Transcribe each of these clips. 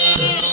நாராயண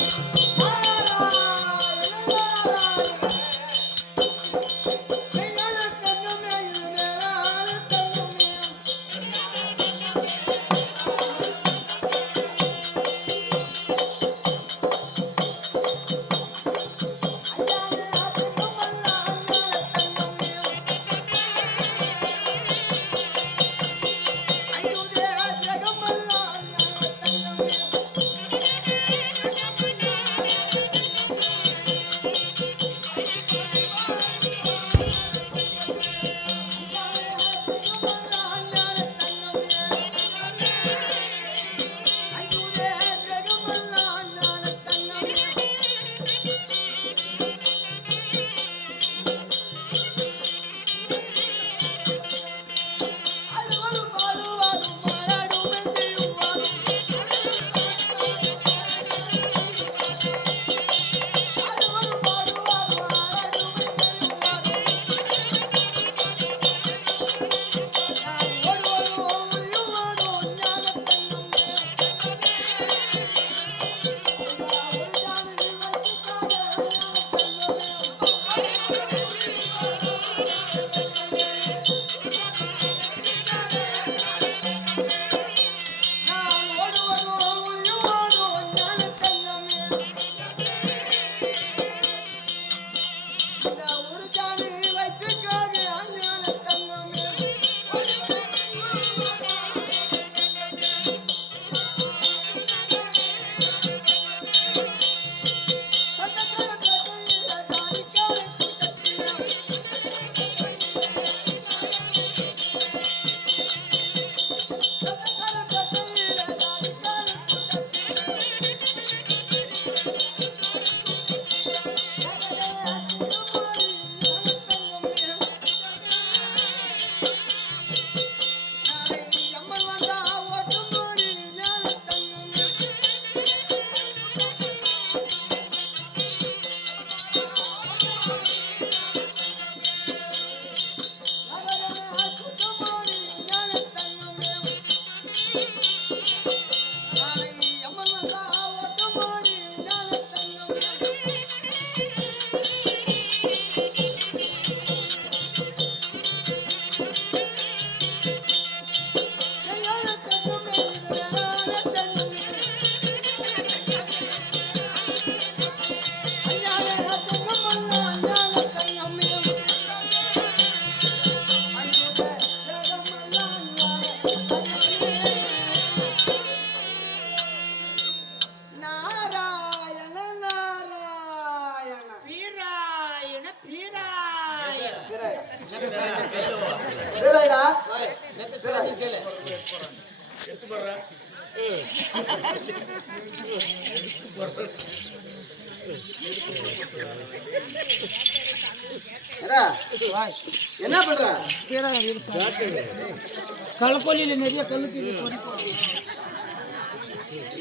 கலக்கோலியில் நிறைய கல்லு தீ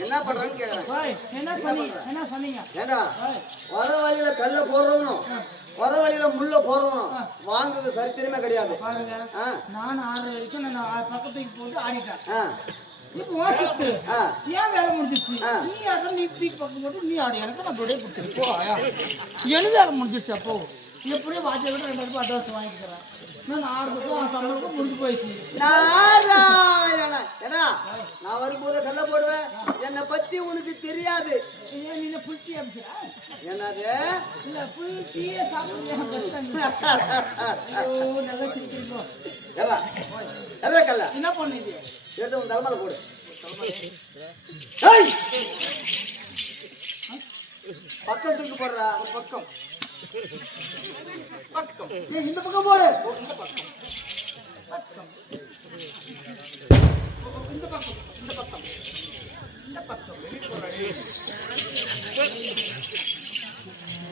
என்ன பண்றன்னு கேக்குறேன். என்ன சொன்னீங்க? ஏண்டா? வர வழியில கல்ல போடுறவனும் வர வழியில முள்ள போடுறவனும் வாழ்ந்தது சரித்திரமே கிடையாது. நான் ஆறு வரைக்கும் நான் பக்கத்துக்கு போட்டு ஆடிட்டேன். இப்போ. ஏன் வேலை முடிஞ்சிச்சு. நீ ஆட நீ பீக் பக்கம் போட்டு நீ ஆடு. எனக்கு நான் தொடைய பிடிச்சிரு போ ஆயா. எனக்கு வேலை முடிஞ்சிச்சு அப்போ. எப்படியோ வாட்சை விட ரெண்டு அட்வான்ஸ் வாங்கிக்கிறேன். நான் வரும்போது கல்ல போடுவேன். என்னை பத்தி உனக்கு தெரியாது. என்னது? என்ன பண்ணுது எடுத்து உன் தலைமையில போடு. ஏய்! பக்கம் தூக்கி போடுறா பக்கம். பக்கம் இந்த பக்கம் போடு இந்த பக்கம் இந்த பக்கம் இந்த பக்கம் இந்த பக்கம்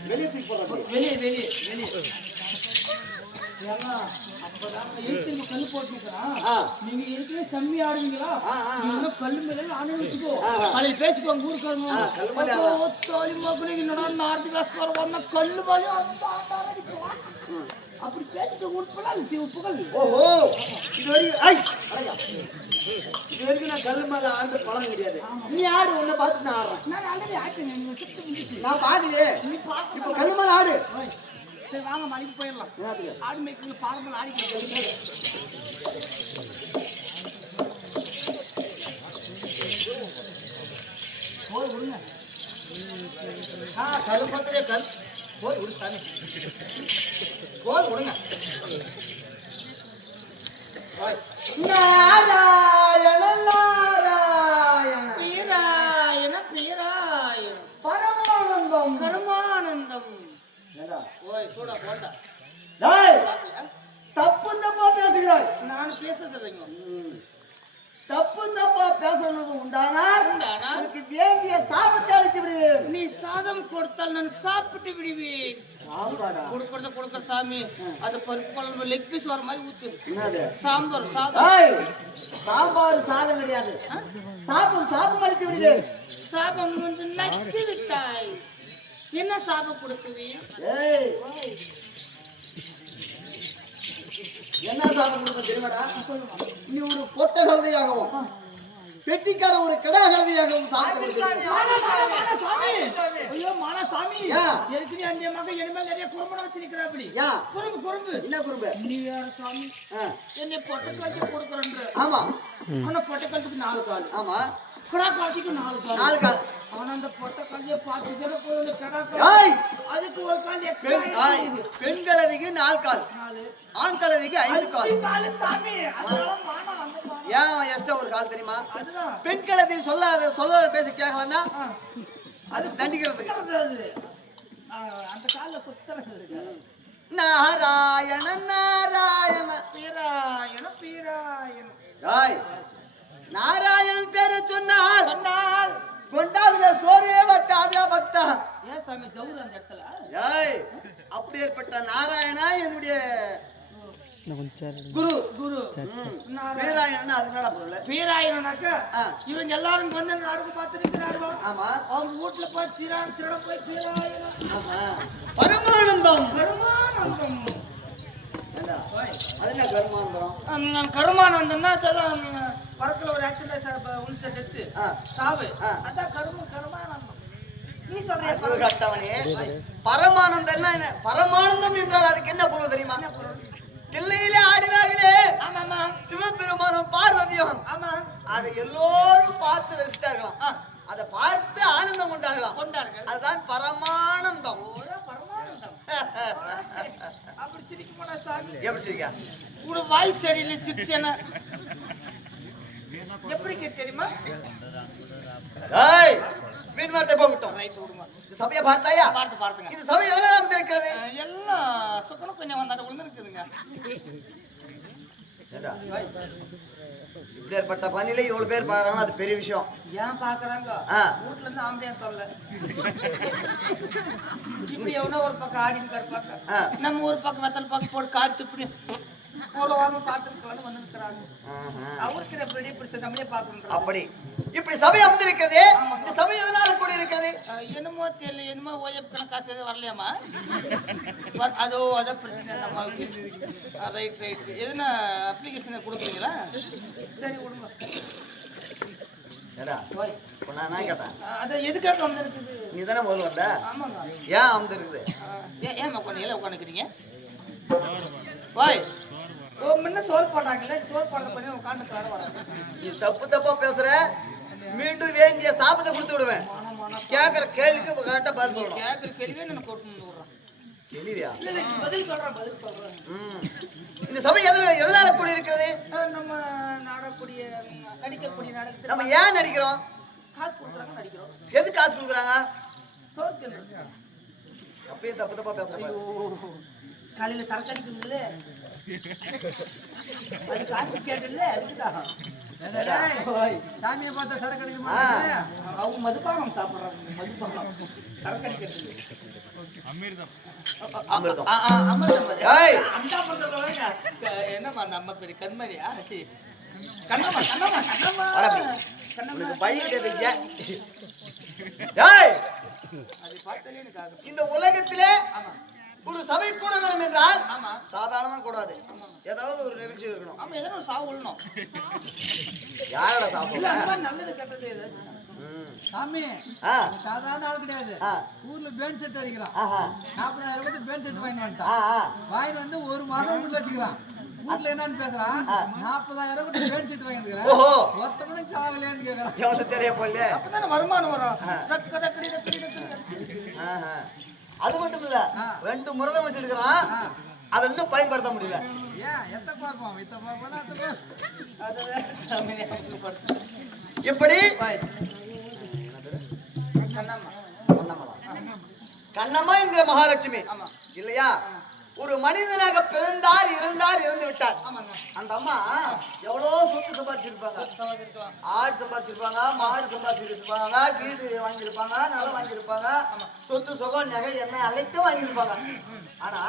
வெளியே வெளியே வெளியே வெளியே. நீங்க ஏற்கனவே செம்மி ஆடுவீங்களா? கல்லு மேல ஆடுன்னு வச்சுக்கோ. ஆ, ஆ. அதுல பேசிக்கோங்க ஊருக்காரங்க. ஒத்தாளி மகனே, என்னடா நார்த்து வேஸ்காரன் வந்தா கல்லு. அப்படி பேசிட்டு உட்பட உப்புகள் ஓஹோ இது வரைக்கும் இது வரைக்கும் நான் கல்லு மேல ஆண்டு பழம் கிடையாது நீ ஆடு உன்னை பார்த்து நான் ஆடுறேன் நான் ஆல்ரெடி ஆட்டேன் நீங்க சுட்டு முடிச்சு நான் பார்க்கலையே நீ பார்க்க இப்போ கல்லு மேல ஆடு சரி வாங்க மணிக்கு போயிடலாம். ஆடு மேய்க்கு பாரம்பரிய ஆடிக்கிறது போய் விடுங்க. ஆ கல்லு பார்த்துலே கல் போய் விடு சாமி. போய் விடுங்க. போய். நாராயண நாராயண பீராயண பீராயண பரமானந்தம் கருமானந்தம் ஏண்டா? ஓய் சூடா போண்டா டேய், தப்பு தப்பா பேசுகிறாய் நான் பேசுறது இல்லைங்க ம். தப்பு தப்பா பேசுறது உண்டானால்? உனக்கு வேண்டிய சாபத்தை அளித்து விடுவேன். நீ சாதம் கொடுத்தால் நான் சாப்பிட்டு விடுவேன். சாப்பாடா கொடுக்கறத கொடுக்கற சாமி அந்த பருப்பு குழம்பு லெக் பீஸ் வர மாதிரி ஊத்து சாம்பார் சாதம். சாம்பார் சாதம் கிடையாது. சாபம் சாபம் அளித்து விடுவேன். சாபம் வந்து நக்கி விட்டாய். என்ன சாபம் கொடுக்குவீங்க ஏய். என்ன சாபம் கொடுக்க தெரியுமாடா? நீ ஒரு பொட்ட கழுதையாகவும் பெட்டிக்கார ஒரு கிடா கழுதையாகவும் சாப்பிட்டு கொடுத்துருக்க மாலா, மாலா, மாலா, சாமி. ஐயோ, மாலா, சாமி. ஏன்? ஏற்கனவே அந்த மகன் இனிமேல் நிறைய குறும்பனை வச்சிருக்கிறாப்படி. ஏன்? குறும்பு, குறும்பு. என்ன குறும்பு நீ வேற சாமி. என்னை பொட்டை காட்சி கொடுக்குறேன்ற. ஆமா ஆனா பொட்டை நாலு கால். ஆமா கிடா காட்சிக்கு நாலு கால். நாலு கால் ஆனா அந்த பொட்டை காட்சியை பார்த்து கிடா கால். அதுக்கு ஒரு கால் extra பெண் ஆய், ஆயிடுது. பெண் கழுதைக்கு நாலு கால் நாலு. ஆண் கழுதைக்கு ஐந்து கால் சாமி. அதனால மானம் ஏன் எக்ஸ்ட்ரா ஒரு கால் தெரியுமா அதுதான். பெண் கழுதை சொல்லாத சொல்ல பேச கேட்கலன்னா. அது தண்டிக்கிறதுக்கு அது. அந்த கால்ல குத்துறது இருக்கு. நாராயண நாராயண பீராயண பீராயண ஏய், நாராயணன் பேரை சொன்னால் சொன்னால் கொண்டாவில சோரே பக்தா பக்தா ஏன் சாமி ஜவுரு அந்த இடத்துல ஏய் அப்பேற்பட்ட நாராயணா என்னுடைய குரு குரு. ம். நாராயண. பேராயணன் அது என்னடா பொருள் பீராயணனாக்க ஆ. இவங்க எல்லாரும் வந்து நாடகம் பார்த்துருக்கிறார்கள் ஆமா. அவங்க வீட்டுல போய் சிறான் திருட போய் பீராயணம். ஆமா. பரமானந்தம். ஓய். அது என்ன கருமானந்தம் கருமானந்தம்னா அதெல்லாம் படத்துல ஒரு ஆக்சிடென்ட் உள்ள செத்து. ஆ. சாவு. ஆ. அதான் கரும கருமானந்தம். நீ கட்டவனே. பரமானந்தம்னா என்ன? பரமானந்தம் என்றால் அதுக்கு என்ன பொருள் தெரியுமா? தில்லையிலே ஆடினார்களே ஆமாமா சிவபெருமானும் பார்வதியும். ஆமா. அதை எல்லோரும் பார்த்து ரசித்தார்களாம். அதை பார்த்து ஆனந்தம் கொண்டார்களாம். கொண்டார்கள். அதுதான் பரமானந்தம். எப்படி சரிக்கா உனக்கு வாய் சரியில்லை சிரிச்சேனா எப்படிங்க தெரியுமா? மீன் வார்த்தை போகட்டும். ரைட் விடுமா. இந்த சபையை பார்த்தாயா? பார்த்து பார்த்துங்க. இது சபை எதெல்லாம் அமைந்திருக்கிறது அஹ் எல்லாம் சுக்கணும் கொஞ்சம் வந்தாட்ட விழுந்து இருக்குதுங்க இப்படியாற்பட்ட பணியில இவ்வளவு பேர் பாக்குறாங்கன்னா அது பெரிய விஷயம். ஏன் பாக்குறாங்க. வீட்டுல இருந்து ஆம்பளையா தொல்லை. இப்படி எவனோ ஒரு பக்கம் ஆடின்னு இருப்பாங்க ஆ. நம்ம ஒரு பக்கம் வெத்தல் பக்கம் போட்டு இப்படி வாரம் பார்த்துருக்கலாம்னு வந்து நிற்கிறாங்க ஆஹா. அவருக்கு நம்ம பிடிச்ச நம்மளே பார்க்கணும் அப்படி. இப்படி சபை அமைந்திருக்கிறது இந்த சபை எதனால கூட இருக்கிறது என்னமோ தெரியல. என்னமோ ஓஎப் காசு எதுவும் வரலையாமா வர- அதோ அதான் பிரச்சனை. நம்ம ரைட் ரைட் எதுனா அப்ளிகேஷன் கொடுக்குறீங்களா? சரி விடுங்க ஓய். நீ தானே முதல்ல வந்த? ஏன் அமைந்திருக்குது அஹ் ஏன் உட்காந்து உட்காந்துக்கிறீங்க? வாய் ஓ முன்ன சோறு போட்டாங்கல்ல சோறு பண்ணி உட்காந்துக்கிறாரு வராங்க நீ தப்பு தப்பா பேசுற. மீண்டும் வேண்டிய சாபத்தை கொடுத்து விடுவேன். கேக்குற கேள்விக்கு கரெக்டா பதில் சொல்லணும். கேட்குற கேள்வியே கொட்டு வந்து விட்றான். கேள்வியா? பதில் சொல்கிறேன் பதில் சொல்கிறேன் ம். இந்த சபை எதனால எதனால கூட இருக்கிறது? நம்ம நாடக்கூடிய நடிக்கக்கூடிய நாடகத்தில் நம்ம ஏன் நடிக்கிறோம்? காசு கொடுக்குறாங்க நடிக்கிறோம். எது காசு கொடுக்குறாங்க? சோறு தின்னுறோம் அப்பயும் தப்பு தப்பா பேசுற பாரு. காலையில் சரக்கு அடிக்கணும்ல அது காசு கேட்டுல அதுக்கு தான் சாமியை பார்த்தா சரக்கு அடிக்க அவங்க மதுபானம் சாப்பிடுறாங்க மதுபானம் சரக்கு அடிக்கிறது அமிர்தம். அமிர்தம் அமிர்தம் என்னம்மா அந்த அம்மா பேரு கண்மணியா சி கண்ணம்மா கண்ணம்மா கண்ணம்மா. கண்ணம்மா தெரிஞ்ச ஏய் அது பார்த்தாலே எனக்கு ஆகும். இந்த உலகத்திலே ஆமா ஒரு சபை கூட வேணும் என்றால் ஆமா. சாதாரணமா கூடாது. ஏதாவது ஒரு நிகழ்ச்சி இருக்கணும். ஆமா எதனா ஒரு சாவு விழணும் யாரோட மாதிரி நல்லது கெட்டது ஏதாச்சும் சாமி சாதாரண ஆள் கிடையாது. ஊர்ல பேன் செட் அடிக்கிறான். நாற்பதாயிரம் ரூபாய் பேன் செட் வாங்கி வந்துட்டான். ஆ வாங்கி வந்து ஒரு மாசம் வீட்டுல வச்சுக்கிறான். வீட்டுல என்னன்னு பேசுறான் நாற்பதாயிரம் ரூபாய் பேன் செட் வாங்கி வந்துக்கிறேன். ஒருத்தவனும் சாவலையான்னு கேக்குறான். எவ்வளவு தெரிய போல. அப்பதானே வருமானம் வரும். அது மட்டும் இல்ல ரெண்டு முரதம் வச்சு எடுக்கிறான் அதை இன்னும் பயன்படுத்த முடியல. இப்படி. கண்ணம்மா. என்கிற மகாலட்சுமி. இல்லையா? ஒரு மனிதனாக பிறந்தார் இருந்தார் இறந்து விட்டார். அந்த அம்மா எவ்வளோ சொத்து சம்பாதிச்சிருப்பாங்க? ஆடு சம்பாதிச்சிருப்பாங்க மாடு சம்பாதிச்சிருப்பாங்க வீடு வாங்கியிருப்பாங்க நிலம் வாங்கியிருப்பாங்க சொத்து சுகம் நகை எண்ணெய் அனைத்தும் வாங்கியிருப்பாங்க. ஆனா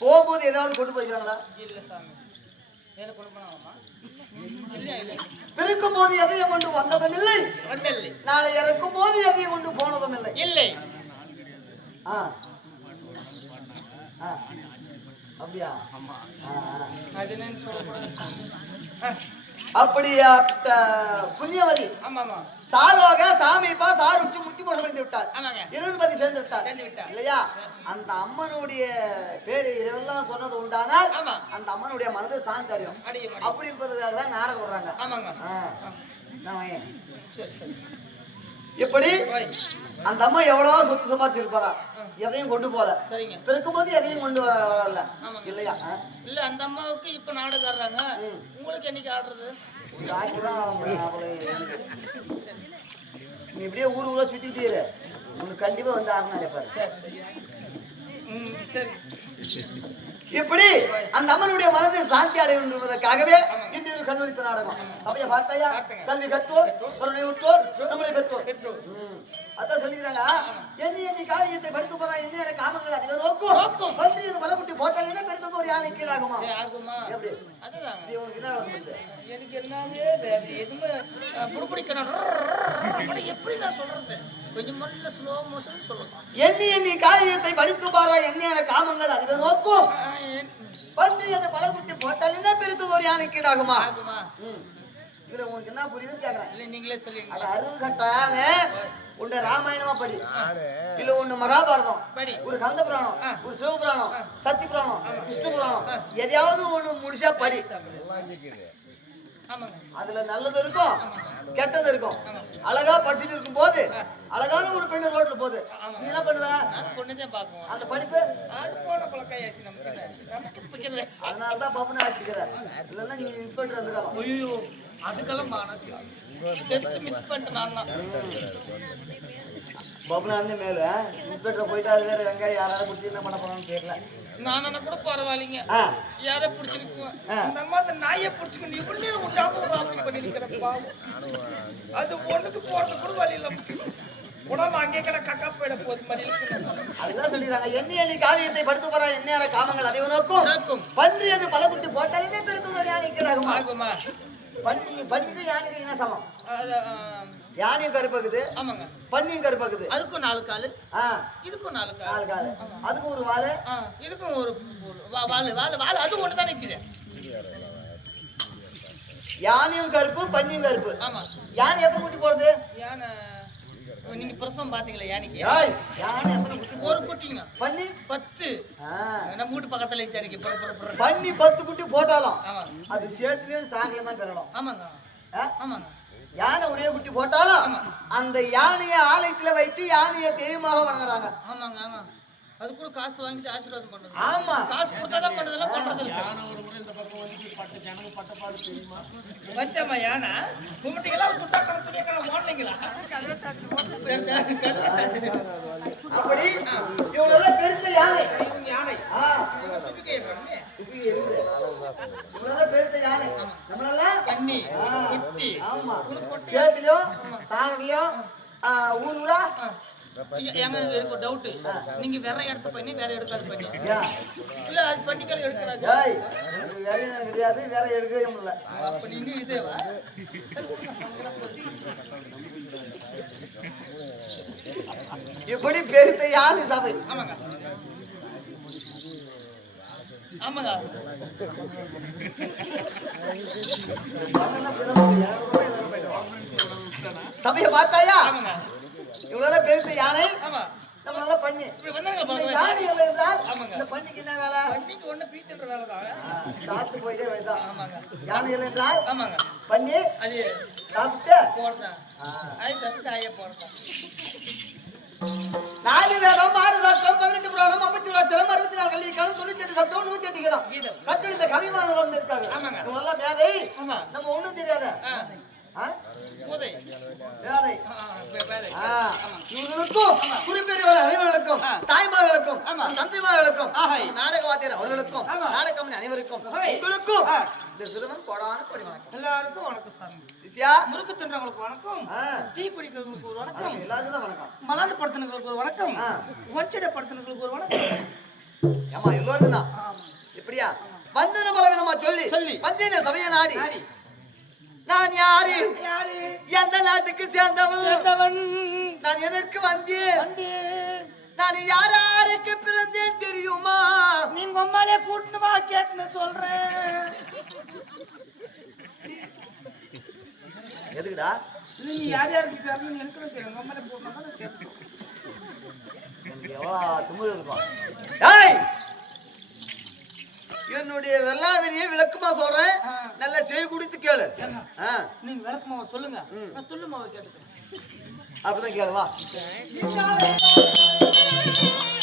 போகும்போது ஏதாவது கொண்டு போயிருக்காங்களா இல்ல சாமி. என்ன பிறக்கும் போது எதையும் கொண்டு வந்ததும் இல்லை. நாளை இறக்கும் போது எதையும் கொண்டு போனதும் இல்லை. இல்லை. ஆ. அப்படியா? ஆ, ஆ. அது என்னன்னு சொல்லக்கூடாது சாமி அப்படி அத்த புண்ணியவதி. சாரோக சாமிப்பா சார் உச்சி முத்தி அடைந்து விட்டார். ஆமாங்க. இருள்பதி சேர்ந்து விட்டார். சேர்ந்து விட்டார். இல்லையா? அந்த அம்மனுடைய பேரு இரவெல்லாம் சொன்னது உண்டானால். அந்த அம்மனுடைய மனது சாந்தி அடியும். அப்படி இருப்பதற்காக தான் நாடகம் விடுறாங்க ஆமாங்க. இப்படி அந்த அம்மா எவ்வளவோ சொத்து சம்பாதிச்சிருப்பாரா எதையும் கொண்டு போல சரிங்க. பிறக்கும்போது எதையும் கொண்டு வ- வரல. இல்லையா? இல்ல அந்த அம்மாவுக்கு இப்ப நாடகம் ஆடுறாங்க. உங்களுக்கு என்னைக்கு ஆடுறது? நீ இப்படியே ஊர் ஊரா சுத்திக்கிட்டே இரு. உனக்கு கண்டிப்பா வந்து ஆகணும் நினைப்பாரு. சரி சரி. ம் சரி. இப்படி அந்த அம்மனுடைய மனதை சாந்தி அடைய என்பதற்காகவே இன்று ஒரு கல்லூரி நாடகம் சபையை பார்த்தாயா. கல்வி கற்றோர் கருணை உற்றோர் நம்மளை பெற்றோர். அதான் சொல்லிக்கிறாங்க. எண்ணி எண்ணி காவியத்தை படித்து போறா என்ன காமங்கள் அதிக நோக்கும். நோக்கும். பன்றி இது மலைக்குட்டி போட்டால் பெருத்தது ஒரு யானை கீழாகுமா? ஆகுமா? எப்படி? அதுதான் எனக்கு எல்லாமே எதுவுமே புடுப்பிடிக்கணும் எப்படி நான் சொல்றது? கொஞ்சம் மட்டும் ஸ்லோ மோஷன் சொல்லலாம் எண்ணி எண்ணி காவியத்தை படித்து பாரா என்ன காமங்கள் அதிக நோக்கும். பன்றி அது மலைக்குட்டி போட்டால் பெருத்தது ஒரு யானை கீழாகுமா? ஆகுமா. இதுல உனக்கு என்ன புரியுதுன்னு கேக்குறேன். இல்ல நீங்களே சொல்லுங்க அது அருள் கட்டாங்க. ஒண்ணு ராமாயணமா படி. இல்ல ஒண்ணு மகாபாரதம். படி. ஒரு கந்த புராணம் ஒரு சிவபுராணம் சக்தி புராணம் விஷ்ணு புராணம் எதையாவது ஒண்ணு முடிச்சா படி. ஆமாங்க. அதுல நல்லது இருக்கும் கெட்டது இருக்கும். அழகா படிச்சுட்டு இருக்கும் போது அழகான ஒரு பெண்ணு ரோட்ல போகுது. நீ என்ன பண்ணுவ? நான் பொண்ணுதான் பார்க்குவோம். அந்த படிப்பு? அது போன பழக்காயாச்சு நமக்கு அதனாலதான் பப்புனு ஆட்டிக்கிற இல்லைன்னா நீ இன்ஸ்பெக்டர் வந்துக்கலாம் ஐயோ. அதுக்கெல்லாம் மனசு. ஜஸ்ட் மிஸ் பண்ணிட்டு நான் தான். பப்புனா இருந்து மேல இன்ஸ்பெக்டர் போயிட்டு அது வேற எங்க? யாராவது பிடிச்சி என்ன பண்ண போறான்னு தெரியல நானா கூட பரவாயில்லைங்க. யாரை பிடிச்சிருக்குவோம் ஆ. இந்த அம்மா அந்த நாயை பிடிச்சிக்கணும் இவ்வளவு நேரம் விடாம ஒரு ஆப்பரேட் பண்ணிருக்கிற பாவம். அது ஒண்ணுக்கு போறது கூட வழி இல்ல உடம்பு அங்கே கிட கக்கா போயிட போகுது மாதிரி. அதுதான் சொல்லிடுறாங்க. எண்ணி எண்ணி காவியத்தை படுத்து போற எண்ணேற காமங்கள் அதை நோக்கும். பன்றி அது பலகுட்டி போட்டாலுமே பெருத்தது ஒரு கீழாகுமா ஆகுமா? பன்னி பன்னிக்கும் யானைக்கும் என்ன சமம்? யானையும் கருப்பாக்குது ஆமாங்க. பன்னியும் கருப்பாக்குது. அதுக்கும் நாலு காலு. ஆ. இதுக்கும் நாலு காலு. நாலு காலு. அதுக்கு ஒரு வாழை. இதுக்கும் ஒரு ஒரு வா- வாலு வாலு வாலு அது ஒன்று தான் நிற்குது யானையும் கருப்பு பன்னியும் கருப்பு. ஆமா. யானை எத்தனை குட்டி போடுது யானை நீங்க பிரசவம் பாத்தீங்களா யானைக்கு ஒரு குட்டிங்க. பன்னி பத்து. நம்ம வீட்டு பக்கத்துல புற பன்னி பத்து குட்டி போட்டாலும் அது சேத்துலயும் சாங்கில தான் பெறணும். ஆமாங்க? ஆமாங்க. யானை ஒரே குட்டி போட்டாலும் அந்த யானையை ஆலயத்துல வைத்து யானையை தெய்வமாக வணங்குறாங்க. ஆமாங்க ஆமா. அது கூட காசு வாங்கிட்டு ஆசீர்வாதம் பண்றது. ஆமா. காசு கொடுத்தாதான் பண்றதெல்லாம் பண்றது இல்ல. வச்சம்மா யானை. கும்பிட்டீங்களா? துட்டாக்கற துணியக்கற ஓடுனீங்களா? அப்படி? இவங்களெல்லாம் பெருத்த யானை. இவங்க யானை. ஆ, துப்பிக்கையை. இவங்களெல்லாம் பெருத்த யானை. நம்மளெல்லாம் பண்ணி. ஆ, குட்டி. ஆமா. சேத்துலயும் சாகலையும் ஊர் ஊரா இங்க- எங்க எனக்கு ஒரு டவுட் நீங்க வேற இடத்த பண்ணி வேற எடுக்காது பண்ணி? இல்ல அது பண்ணிக்கல எடுக்கிறாங்க. கிடையாது வேற எடுக்கவே முடியல. அப்ப நீங்க இதேவா இப்படி பெருத்த யானை சபை ஆமாங்க. ஆமாங்க. சபையை பார்த்தாயா? ஆமாங்க. இவ்வளவு பெருத்த யானை நம்ம பண்ணி. இந்த. யானை இல்லை என்றால். இந்த பண்ணிக்கு என்ன வேலை? பண்ணிக்கு ஒண்ணு பீத்துன்ற வேலை தான். சாப்பிட்டு போயிட்டே வேண்டாம் ஆமாங்க. யானை இல்லை என்றால் ஆமாங்க. பண்ணி அது சாப்பிட்டு போடுதான் அது சாப்பிட்டு ஆய போடுதான் நாலு வேதம் ஆறு சாஸ்திரம் பதினெட்டு புராணம் ஐம்பத்தி ஒரு அச்சரம் அறுபத்தி நாலு கல்வி காலம் தொண்ணூத்தி எட்டு சத்தம் நூத்தி எட்டு கீதம். கீதம். கட்டளித்த கவிமானங்கள் வந்து இருக்காங்க ஆமாங்க. இவங்க எல்லாம் மேதை நம்ம ஒண்ணும் தெரியாத. அனைவர்களுக்கும். தாய்மார்களுக்கும் ஆமா. தந்தைமார்களுக்கும். நாடக வாத்தியர் அவர்களுக்கும் ஆமா. நாடகம் அனைவருக்கும். உங்களுக்கும். இந்த சிறுவன் கோடான கோடி வணக்கம் எல்லாருக்கும் வணக்கம் சாமி சிசியா முறுக்கு தின்றவங்களுக்கு வணக்கம். டீ குடிக்கிறவங்களுக்கு ஒரு வணக்கம் எல்லாருக்கும் தான் வணக்கம் மலாந்து படுத்தினங்களுக்கு ஒரு வணக்கம் ஆ. ஒன்சடை படுத்தினங்களுக்கு ஒரு வணக்கம் ஏமா எல்லோருக்கும் தான் இப்படியா வந்தன பல விதமா சொல்லி சொல்லி. வந்தேன சபையை நாடி. நான் யாரு? யாரு? எந்த நாட்டுக்கு சேர்ந்தவன்? நான் எதற்கு வந்தேன்? வந்து நான் யார் யாருக்கு பிறந்தேன் தெரியுமா? நீங்க அம்மாலே கூட்டுன்னு வா கேட்டுன்னு சொல்றேன். எதுக்குடா? நீ யார் யாருக்கு பிறந்தீங்க எனக்கு தெரியும் உங்க அம்மாலே போட்டா கேட்போம் எவ்வளோ திமிரு இருக்கும் ஏய் என்னுடைய வெள்ளாவிரியை விளக்கமா சொல்றேன். நல்ல செய் குடித்து கேளு. நீங்க விளக்கமாவை சொல்லுங்க. நான் மாவை கேட்டுக்கிறேன். அப்படிதான் கேளு வா. ஆ